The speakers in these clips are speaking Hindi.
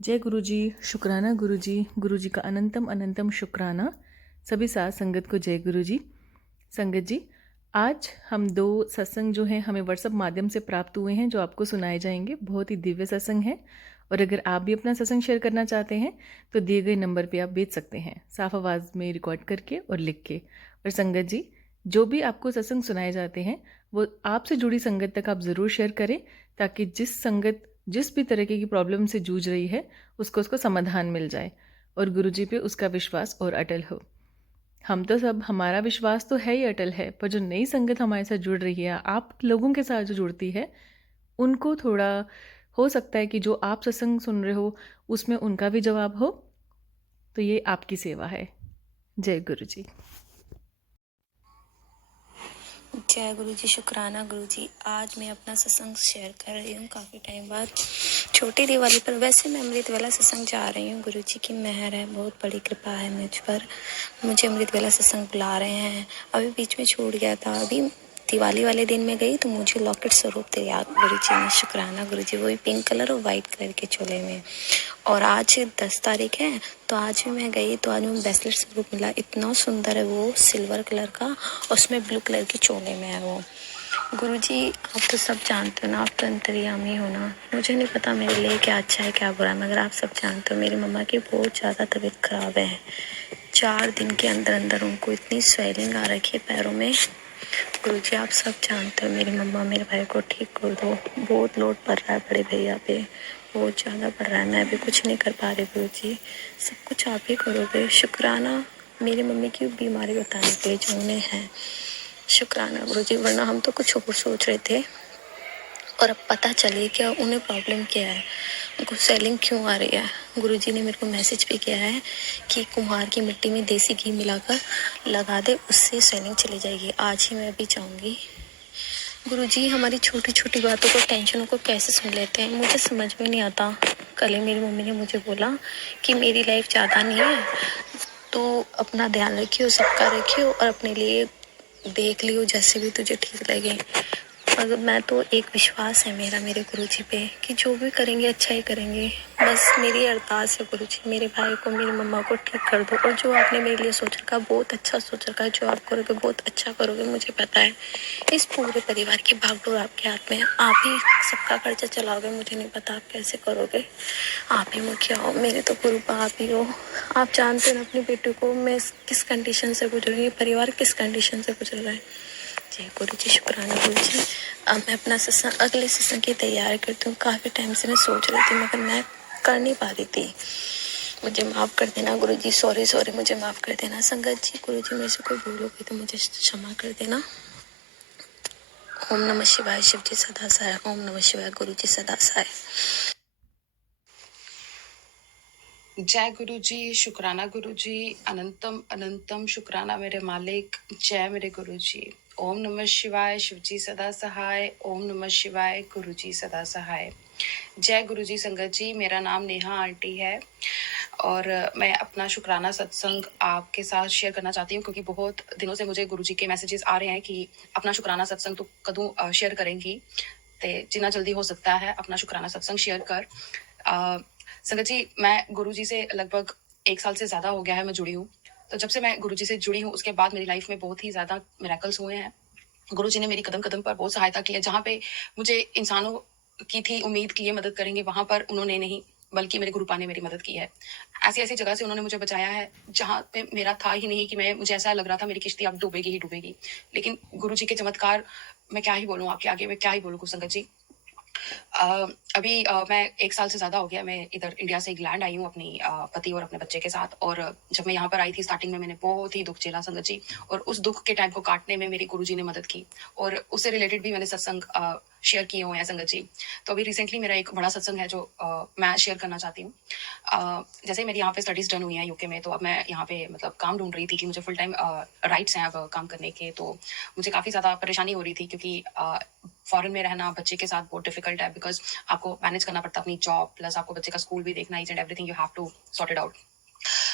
जय गुरु जी। शुक्राना गुरु जी। गुरु जी का अनंतम अनंतम शुक्राना। सभी साथ संगत को जय गुरु जी। संगत जी, आज हम 2 सत्संग जो हैं हमें व्हाट्सएप माध्यम से प्राप्त हुए हैं, जो आपको सुनाए जाएंगे। बहुत ही दिव्य सत्संग है। और अगर आप भी अपना सत्संग शेयर करना चाहते हैं तो दिए गए नंबर पे आप भेज सकते हैं, साफ आवाज़ में रिकॉर्ड करके और लिख के। और संगत जी, जो भी आपको सत्संग सुनाए जाते हैं वो आपसे जुड़ी संगत तक आप ज़रूर शेयर करें, ताकि जिस भी तरीके की प्रॉब्लम से जूझ रही है उसको समाधान मिल जाए और गुरु जी पे उसका विश्वास और अटल हो। हमारा विश्वास तो है ही अटल है, पर जो नई संगत हमारे साथ जुड़ रही है, आप लोगों के साथ जो जुड़ती है, उनको थोड़ा हो सकता है कि जो आप सत्संग सुन रहे हो उसमें उनका भी जवाब हो। तो ये आपकी सेवा है। जय गुरु जी। जय गुरु जी। शुक्राना गुरु जी। आज मैं अपना सत्संग शेयर कर रही हूँ काफ़ी टाइम बाद, छोटी दिवाली पर। वैसे मैं अमृत वाला सत्संग जा रही हूँ। गुरु जी की मेहर है, बहुत बड़ी कृपा है मुझ पर। मुझे अमृत वाला सत्संग बुला रहे हैं। अभी बीच में छूट गया था। अभी दिवाली वाले दिन में गई तो मुझे लॉकेट स्वरूप दिया गुरु जी ने। शुक्राना गुरु जी। वही पिंक कलर और वाइट कलर के चोले में। और आज 10 तारीख है, तो आज भी मैं गई तो आज मुझे ब्रेसलेट स्वरूप मिला। इतना सुंदर है वो, सिल्वर कलर का, उसमें ब्लू कलर की चोले में है वो। गुरुजी, आप तो सब जानते हो ना, आप तो अंतर्यामी हो ना। मुझे नहीं पता मेरे लिए क्या अच्छा है क्या बुरा, मगर आप सब जानते हो मेरी मम्मा की बहुत ज़्यादा तबीयत खराब है। 4 दिन के अंदर अंदर उनको इतनी स्वेलिंग आ रखी है पैरों में। गुरुजी, आप सब जानते हो मेरी मम्मा, मेरे भाई को ठीक कर दो। बहुत लोड पड़ रहा है बड़े भैया पे, बहुत ज़्यादा पड़ रहा है। मैं भी कुछ नहीं कर पा रही गुरुजी, सब कुछ आप ही करोगे। शुक्राना मेरी मम्मी की बीमारी बताने के लिए जो उन्हें है। शुक्राना गुरुजी, वरना हम तो कुछ और सोच रहे थे और अब पता चलिए क्या उन्हें प्रॉब्लम क्या है, उनको सेलिंग क्यों आ रही है। गुरुजी ने मेरे को मैसेज भी किया है कि कुम्हार की मिट्टी में देसी घी मिलाकर लगा दे, उससे सेलिंग चली जाएगी। आज ही मैं अभी जाऊंगी। गुरुजी, हमारी छोटी छोटी बातों को, टेंशनों को कैसे सुन लेते हैं, मुझे समझ में नहीं आता। कल ही मेरी मम्मी ने मुझे बोला कि मेरी लाइफ ज़्यादा नहीं है, तो अपना ध्यान रखियो, सबका रखियो और अपने लिए देख लियो जैसे भी तुझे ठीक लगे। मगर मैं तो, एक विश्वास है मेरा मेरे गुरुजी पे कि जो भी करेंगे अच्छा ही करेंगे। बस मेरी अरदास है गुरुजी, मेरे भाई को, मेरी मम्मा को ठीक कर दो। और जो आपने मेरे लिए सोच रखा, बहुत अच्छा सोच रखा है। जो आप करोगे बहुत अच्छा करोगे, मुझे पता है। इस पूरे परिवार की भागदौड़ आपके हाथ में है। आप ही सबका खर्चा चलाओगे, मुझे नहीं पता आप कैसे करोगे। आप ही मुखिया हो, मेरे तो गुरु आप ही हो। आप जानते हो अपनी बेटी को मैं किस कंडीशन से गुजर रही हूँ, परिवार किस कंडीशन से गुजर रहा है। जय गुरु जी। शुक्राना गुरु जी। अब मैं अपना सत्संग, अगले सत्संग की तैयारी करती हूँ। काफ़ी टाइम से मैं सोच रही थी मगर मैं कर नहीं पा रही थी। मुझे माफ़ कर देना गुरु जी। सॉरी सॉरी, मुझे माफ़ कर देना। संगत जी, गुरु जी मेरे से कोई भूल हो गई तो मुझे क्षमा कर देना। ओम नमः शिवाय। शिव जी सदा सहाय। ओम नमः शिवाय। गुरु जी सदा सहाय। जय गुरु जी। शुक्राना गुरु जी। अनंतम अनंतम शुक्राना मेरे मालिक। जय मेरे गुरु जी। ओम नमः शिवाय। शिव जी सदा सहाय। ओम नमः शिवाय। गुरु जी सदा सहाय। जय गुरु जी। संगत जी, मेरा नाम नेहा आंटी है और मैं अपना शुक्राना सत्संग आपके साथ शेयर करना चाहती हूँ, क्योंकि बहुत दिनों से मुझे गुरु जी के मैसेजेस आ रहे हैं कि अपना शुक्राना सत्संग तो कदों शेयर करेंगी, ते जितना जल्दी हो सकता है अपना शुक्राना सत्संग शेयर कर। संगत जी, मैं गुरु जी से लगभग 1 साल से ज़्यादा हो गया है मैं जुड़ी हूँ। तो जब से मैं गुरु जी से जुड़ी हूँ उसके बाद मेरी लाइफ में बहुत ही ज़्यादा मिरेकल्स हुए हैं। गुरु जी ने मेरी कदम कदम पर बहुत सहायता की है। जहाँ पे मुझे इंसानों की थी उम्मीद कि ये मदद करेंगे, वहां पर उन्होंने नहीं, बल्कि मेरे गुरुपा ने मेरी मदद की है। ऐसी ऐसी जगह से उन्होंने मुझे बचाया है जहाँ पे मेरा था ही नहीं, कि मुझे ऐसा लग रहा था मेरी किश्ती अब डूबेगी ही डूबेगी। लेकिन गुरु जी के चमत्कार, मैं क्या ही बोलूँ आपके आगे, मैं क्या ही बोलूँ कुसंगत जी। अभी मैं 1 साल से ज़्यादा हो गया, मैं इधर इंडिया से इंग्लैंड आई हूँ अपनी पति और अपने बच्चे के साथ। और जब मैं यहाँ पर आई थी स्टार्टिंग में, मैंने बहुत ही दुख झेला संगत जी, और उस दुख के टाइम को काटने में मेरी गुरुजी ने मदद की, और उससे रिलेटेड भी मैंने सत्संग शेयर किए हुए हैं संगत जी। तो अभी रिसेंटली मेरा एक बड़ा सत्संग है जो मैं शेयर करना चाहती हूँ। जैसे मेरी यहाँ पे स्टडीज़ डन हुई हैं यूके में, तो अब मैं यहाँ पे मतलब काम ढूंढ रही थी कि मुझे फुल टाइम राइट्स हैं अब काम करने के। तो मुझे काफ़ी ज़्यादा परेशानी हो रही थी, क्योंकि फॉरेन में रहना बच्चे के साथ बहुत डिफिकल्ट है, बिकॉज आपको मैनेज करना पड़ता है अपनी जॉब प्लस आपको बच्चे का स्कूल भी देखना, each and everything you have to sort it out.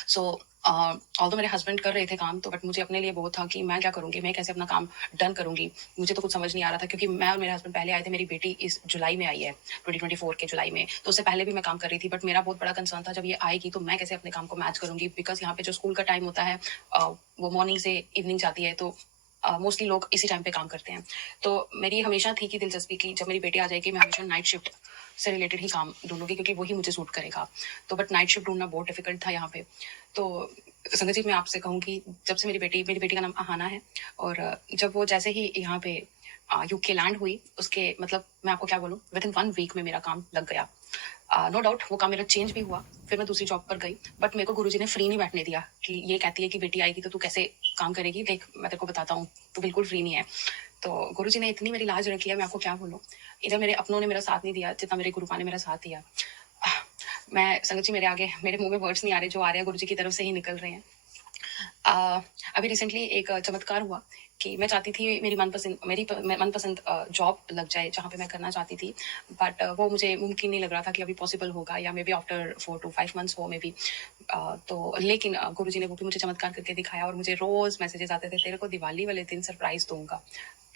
So although मेरे हस्बैंड कर रहे थे काम, तो बट मुझे अपने लिए वो था कि मैं क्या करूँगी, मैं कैसे अपना काम डन करूँगी। मुझे तो कुछ समझ नहीं आ रहा था, क्योंकि मैं और मेरे हस्बैंड पहले आए थे, मेरी बेटी इस जुलाई में आई है, 2024 के जुलाई में। तो उससे पहले भी मैं काम कर रही थी, बट मेरा बहुत बड़ा कंसर्न था, जब ये आएगी तो मैं कैसे अपने काम को मैच करूँगी, बिकॉज़ यहाँ पे जो स्कूल का टाइम होता है वो मॉर्निंग से इवनिंग जाती है, तो मोस्टली लोग इसी टाइम पे काम करते हैं। तो मेरी हमेशा थी कि दिलचस्पी की जब मेरी बेटी आ जाएगी, मैं हमेशा नाइट शिफ्ट से रिलेटेड ही काम ढूँढूँगी, क्योंकि वही मुझे सूट करेगा। तो बट नाइट शिफ्ट ढूँढना बहुत डिफ़िकल्ट था यहाँ पे। तो संगत जी, मैं आपसे कहूँगी, जब से मेरी बेटी का नाम अहाना है, और जब वो जैसे ही यहाँ पे यूके लैंड हुई, उसके मतलब मैं आपको क्या बोलूँ, विदिन 1 वीक में मेरा काम लग गया। नो डाउट वो काम मेरा चेंज भी हुआ, फिर मैं दूसरी जॉब पर गई, बट मेरे को गुरुजी ने फ्री नहीं बैठने दिया कि ये कहती है कि बेटी आएगी तो तू कैसे काम करेगी, देख मैं तेरे को बताता हूँ, तू बिल्कुल फ्री नहीं है। तो गुरुजी ने इतनी मेरी लाज रखी है, मैं आपको क्या बोलूँ। इधर मेरे अपनों ने मेरा साथ नहीं दिया जितना मेरे गुरुपा ने मेरा साथ दिया। मैं संगत जी, मेरे मुंह में वर्ड्स नहीं आ रहे, जो आ रहे हैं गुरुजी की तरफ से ही निकल रहे हैं। अभी रिसेंटली एक चमत्कार हुआ कि मैं चाहती थी मेरी मनपसंद जॉब लग जाए जहाँ पे मैं करना चाहती थी, बट वो मुझे मुमकिन नहीं लग रहा था कि अभी पॉसिबल होगा, या may be after 4 to 5 months हो मे बी। तो लेकिन गुरुजी ने वो भी मुझे चमत्कार करके दिखाया, और मुझे रोज मैसेजेस आते थे, तेरे को दिवाली वाले दिन सरप्राइज दूंगा,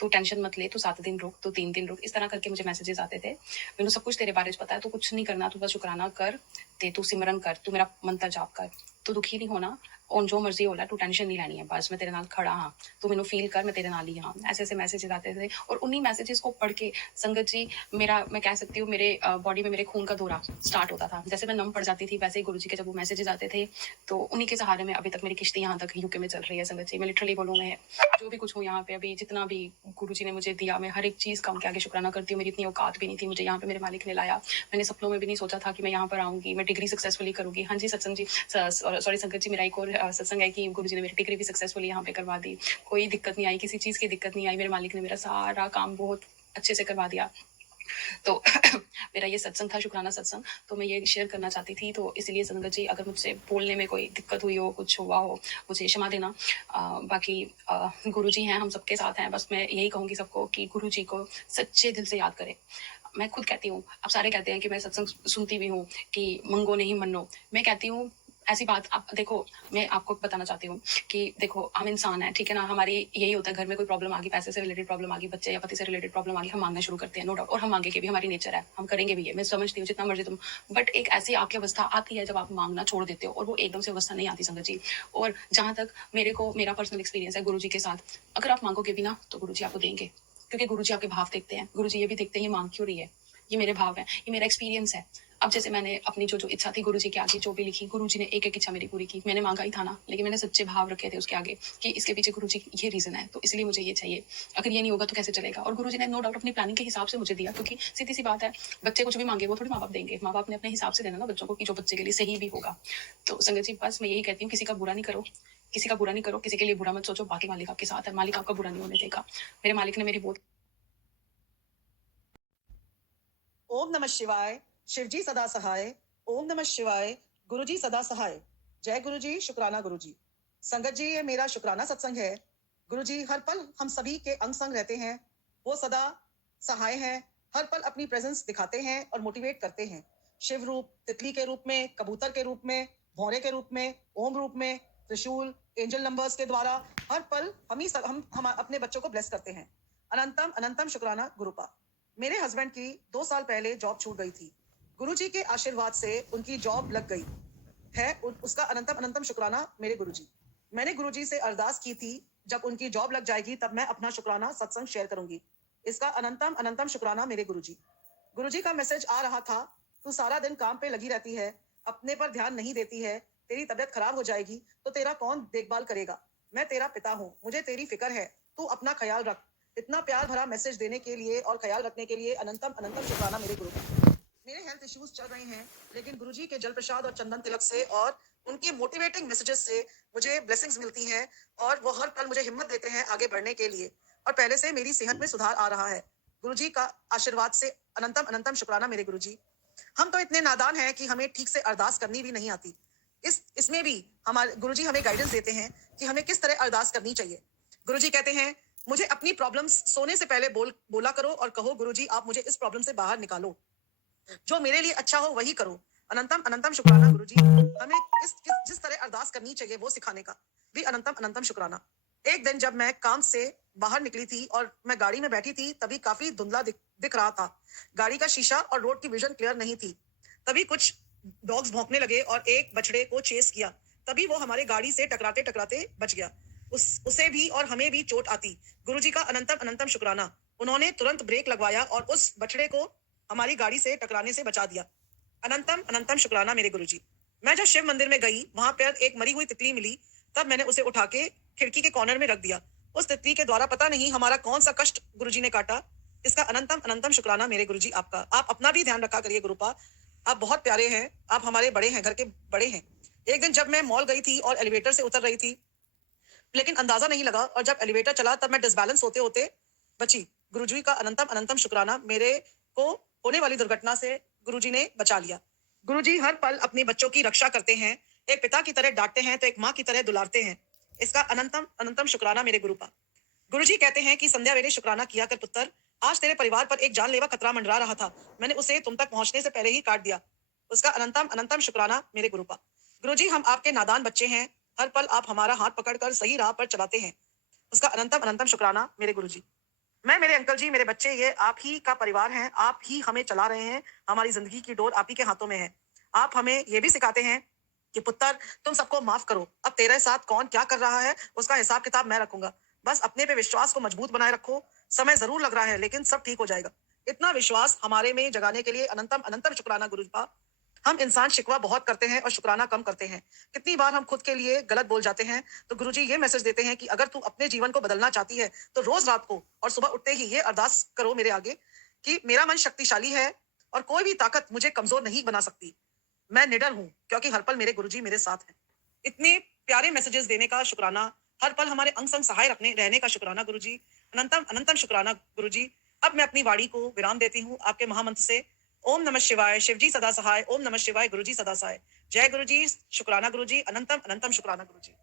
तू टेंशन मत ले, तू 7 दिन रुक, तू 3 दिन रुक, इस तरह करके मुझे मैसेजेस आते थे। मैंने सब कुछ तेरे बारे में पता है, तू कुछ नहीं करना, तू बस शुक्राना कर, तू सिमरन कर, तू मेरा मंत्र जाप कर, तू दुखी नहीं होना, और जो मर्जी होला, तू टेंशन नहीं लेनी है, बस मैं तेरे नाल खड़ा हाँ, तू मैनू फील कर, मैं तेरे नाल ही हाँ। ऐसे ऐसे मैसेजेस आते थे, और उन्हीं मैसेजेस को पढ़ के संगत जी, मैं कह सकती हूँ, मेरे बॉडी में मेरे खून का दौरा स्टार्ट होता था। जैसे मैं नम पड़ जाती थी, वैसे ही गुरुजी के जब वो मैसेजेस आते थे, तो उन्हीं के सहारे में अभी तक मेरी किश्ती यहाँ तक यूके में चल रही है। संगत जी, मैं लिटरली बोलूँ, मैं जो भी कुछ हूँ यहाँ पे, अभी जितना भी गुरुजी ने मुझे दिया, मैं हर एक चीज़ का उनके आगे शुक्राना करती हूँ। मेरी इतनी औकात भी नहीं थी, मुझे यहाँ पे मेरे मालिक ने लाया। मैंने सपनों में भी नहीं सोचा था कि मैं यहाँ पर आऊँगी, मैं डिग्री सक्सेसफुली करूँगी। हाँ जी सत्संग जी, सॉरी संगत जी, मेरा एक और सत्संग है कि गुरुजी ने मेरी डिग्री भी सक्सेसफुली यहाँ पे करवा दी। कोई दिक्कत नहीं आई, किसी चीज़ की दिक्कत नहीं आई, मेरे मालिक ने मेरा सारा काम बहुत अच्छे से करवा दिया। तो मेरा ये सत्संग था, शुक्राना सत्संग, तो मैं ये शेयर करना चाहती थी। तो इसलिए संगत जी, अगर मुझसे बोलने में कोई दिक्कत हुई हो, कुछ हुआ हो, मुझे क्षमा देना। बाकी गुरु जी हैं, हम सबके साथ हैं। बस मैं यही कहूँगी सबको कि गुरु जी को सच्चे दिल से याद करें। मैं खुद कहती हूँ, अब सारे कहते हैं कि मैं सत्संग सुनती भी हूँ कि मंगो नहीं मनो। मैं कहती हूँ ऐसी बात, आप देखो, मैं आपको बताना चाहती हूँ कि देखो, हम इंसान हैं, ठीक है ना। हमारी यही होता है, घर में कोई प्रॉब्लम आ गई, पैसे से रिलेटेड प्रॉब्लम आ गई, बच्चे या पति से रिलेटेड प्रॉब्लम आ गई, हम मांगना शुरू करते हैं, नो डाउट। और हम मांगे के भी, हमारी नेचर है, हम करेंगे भी ये, मैं समझती हूँ, जितना मर्जी तुम। बट एक ऐसी आपकी अवस्था आती है जब आप मांगना छोड़ देते हो, और वो एकदम से अवस्था नहीं आती संगत जी। और जहाँ तक मेरा पर्सनल एक्सपीरियंस है गुरु जी के साथ, अगर आप मांगोगे भी ना, तो गुरु जी आपको देंगे, क्योंकि गुरु जी आपके भाव देखते हैं। गुरु जी ये भी देखते हैं, ये मांग क्यों रही है, ये मेरे भाव है, ये मेरा एक्सपीरियंस है। अब जैसे मैंने अपनी जो इच्छा थी, गुरुजी के आगे जो भी लिखी, गुरुजी ने एक एक इच्छा मेरी पूरी की। मैंने मांगा ही था ना, लेकिन मैंने सच्चे भाव रखे थे उसके आगे कि इसके पीछे गुरुजी ये रीजन है, तो इसलिए मुझे ये चाहिए। अगर ये नहीं होगा तो कैसे चलेगा। और गुरुजी ने नो डाउट अपनी प्लानिंग के हिसाब से मुझे दिया, क्योंकि सीधी सी बात है, बच्चे कुछ भी मांगे वो थोड़ी माँ बाप देंगे। माँ बाप ने अपने हिसाब से देना ना बच्चों को, कि जो बच्चे के लिए सही भी होगा। तो संगत जी, बस मैं यही कहती हूँ, किसी का बुरा नहीं करो, किसी का बुरा नहीं करो, किसी के लिए बुरा मत सोचो। बाकी मालिक आपके साथ है, मालिक आपका बुरा नहीं होने देगा। मेरे मालिक ने मेरी बहुत ओम नमः शिवाय। शिवजी सदा सहाय। ओम नमः शिवाय। गुरुजी सदा सहाय। जय गुरुजी, शुक्राना गुरुजी। संगत जी, ये मेरा शुक्राना सत्संग है। गुरुजी हर पल हम सभी के अंग संग रहते हैं। वो सदा सहाय हैं, हर पल अपनी प्रेजेंस दिखाते हैं और मोटिवेट करते हैं। शिव रूप, तितली के रूप में, कबूतर के रूप में, भौरे के रूप में, ओम रूप में, त्रिशूल, एंजल नंबर्स के द्वारा हर पल हम अपने बच्चों को ब्लेस करते हैं। अनंतम अनंतम शुक्राना गुरुपा। मेरे हस्बैंड की 2 साल पहले जॉब छूट गई थी। गुरुजी के आशीर्वाद से उनकी जॉब लग गई है। उसका अनंतम अनंतम शुक्राना मेरे गुरुजी। मैंने गुरुजी से अरदास की थी, जब उनकी जॉब लग जाएगी तब मैं अपना शुक्राना सत्संग शेयर करूंगी। इसका अनंतम अनंतम शुक्राना मेरे गुरुजी। गुरुजी का मैसेज आ रहा था, तू सारा दिन काम पे लगी रहती है, अपने पर ध्यान नहीं देती है, तेरी तबीयत खराब हो जाएगी तो तेरा कौन देखभाल करेगा। मैं तेरा पिता हूँ, मुझे तेरी फिक्र है, तू अपना ख्याल रख। इतना प्यार भरा मैसेज देने के लिए और ख्याल रखने के लिए अनंतम अनंतम शुक्राना मेरे गुरु। मेरे हेल्थ इश्यूज चल रहे हैं, लेकिन गुरुजी के जल प्रसाद और चंदन तिलक से और उनके मोटिवेटिंग मैसेजेस से मुझे ब्लेसिंग्स मिलती हैं, और वो हर पल मुझे हिम्मत देते हैं आगे बढ़ने के लिए। और पहले से मेरी सेहत में सुधार आ रहा है। गुरुजी का आशीर्वाद से अनंतम अनंतम शुक्राना मेरे गुरुजी। हम तो इतने नादान हैं कि हमें ठीक से अरदास करनी भी नहीं आती। इसमें भी हमारे गुरुजी हमें गाइडेंस देते हैं कि हमें किस तरह अरदास करनी चाहिए। गुरुजी कहते हैं, मुझे अपनी प्रॉब्लम्स सोने से पहले बोला करो और कहो, गुरुजी आप मुझे इस प्रॉब्लम से बाहर निकालो, जो मेरे लिए अच्छा हो वही करो। अनंतम अनंतम शुक्राना गुरुजी, हमें जिस तरह अरदास करनी चाहिए वो सिखाने का भी अनंतम अनंतम शुक्राना। एक दिन जब मैं काम से बाहर निकली थी और मैं गाड़ी में बैठी थी, तभी काफी धुंधला दिख रहा था। गाड़ी का शीशा और रोड की विजन क्लियर नहीं थी। तभी कुछ डॉग्स भौंकने लगे और एक बछड़े को चेस किया। तभी वो हमारे गाड़ी से टकराते टकराते बच गया। उसे भी और हमें भी चोट आती। गुरुजी का अनंतम अनंतम शुक्राना, उन्होंने तुरंत ब्रेक लगवाया और उस बछड़े को हमारी गाड़ी से टकराने से बचा दिया। अनंतम अनंतम शुक्राना मेरे गुरुजी। मैं जब शिव मंदिर में गई, वहां पर एक मरी हुई तितली मिली। तब मैंने उसे उठा के खिड़की के कॉर्नर में रख दिया। उस तितली के द्वारा पता नहीं हमारा कौन सा कष्ट गुरुजी ने काटा। इसका अनंतम अनंतम शुक्राना मेरे गुरुजी आपका। आप अपना भी ध्यान रखा करिए गुरुपा, आप बहुत प्यारे हैं, आप हमारे बड़े हैं, घर के बड़े हैं। एक दिन जब मैं मॉल गई थी और एलिवेटर से उतर रही थी, लेकिन अंदाजा नहीं लगा, और जब एलिवेटर चला तब मैं डिसबैलेंस होते होते बची। गुरुजी का अनंतम अनंतम शुक्राना, मेरे को होने वाली दुर्घटना से गुरुजी ने बचा लिया। गुरुजी हर पल अपने बच्चों की रक्षा करते हैं, एक पिता की तरह डांटते हैं तो एक माँ की तरह दुलारते हैं। इसका अनंतम अनंतम शुक्राना मेरे गुरुपा। गुरुजी कहते हैं कि संध्या वेले शुक्राना किया कर पुत्र, आज तेरे परिवार पर एक जानलेवा खतरा मंडरा रहा था, मैंने उसे तुम तक पहुंचने से पहले ही काट दिया। उसका अनंतम अनंतम शुक्राना मेरे गुरुपा। गुरुजी हम आपके नादान बच्चे हैं, हर पल आप हमारा हाथ पकड़कर सही राह पर चलाते हैं। उसका अनंतम अनंतम शुक्राना मेरे गुरुजी। मैं, मेरे अंकल जी, मेरे बच्चे, ये आप ही का परिवार हैं, आप ही हमें चला रहे हैं, हमारी जिंदगी की डोर आप ही के हाथों में है। आप हमें ये भी सिखाते हैं कि पुत्र तुम सबको माफ करो, अब तेरे साथ कौन क्या कर रहा है उसका हिसाब किताब मैं रखूंगा, बस अपने पे विश्वास को मजबूत बनाए रखो, समय जरूर लग रहा है लेकिन सब ठीक हो जाएगा। इतना विश्वास हमारे में जगाने के लिए अनंतम अनंतम शुक्राना गुरुपा। हम इंसान शिकवा बहुत करते हैं और शुक्राना कम करते हैं। कितनी बार हम खुद के लिए गलत बोल जाते हैं। तो गुरुजी ये मैसेज देते हैं कि अगर तू अपने जीवन को बदलना चाहती है तो रोज रात को और सुबह उठते ही ये अरदास करो मेरे आगे कि मेरा मन शक्तिशाली है और कोई भी ताकत मुझे कमजोर नहीं बना सकती। मैं निडर हूं क्योंकि हर पल मेरे गुरुजी मेरे साथ हैं। इतने प्यारे मैसेजेस देने का शुक्राना, हर पल हमारे अंग संग सहाय रखने रहने का शुक्राना गुरुजी। अनंतम अनंतम शुक्राना गुरुजी। अब मैं अपनी वाणी को विराम देती हूँ आपके महामंत्र से। ओम नमः शिवाय, शिवजी सदा सहाय। ओम नमः शिवाय, गुरुजी सदा सहाय। जय गुरुजी, शुक्राना गुरुजी, अनंतम अनंतम शुक्राना गुरुजी।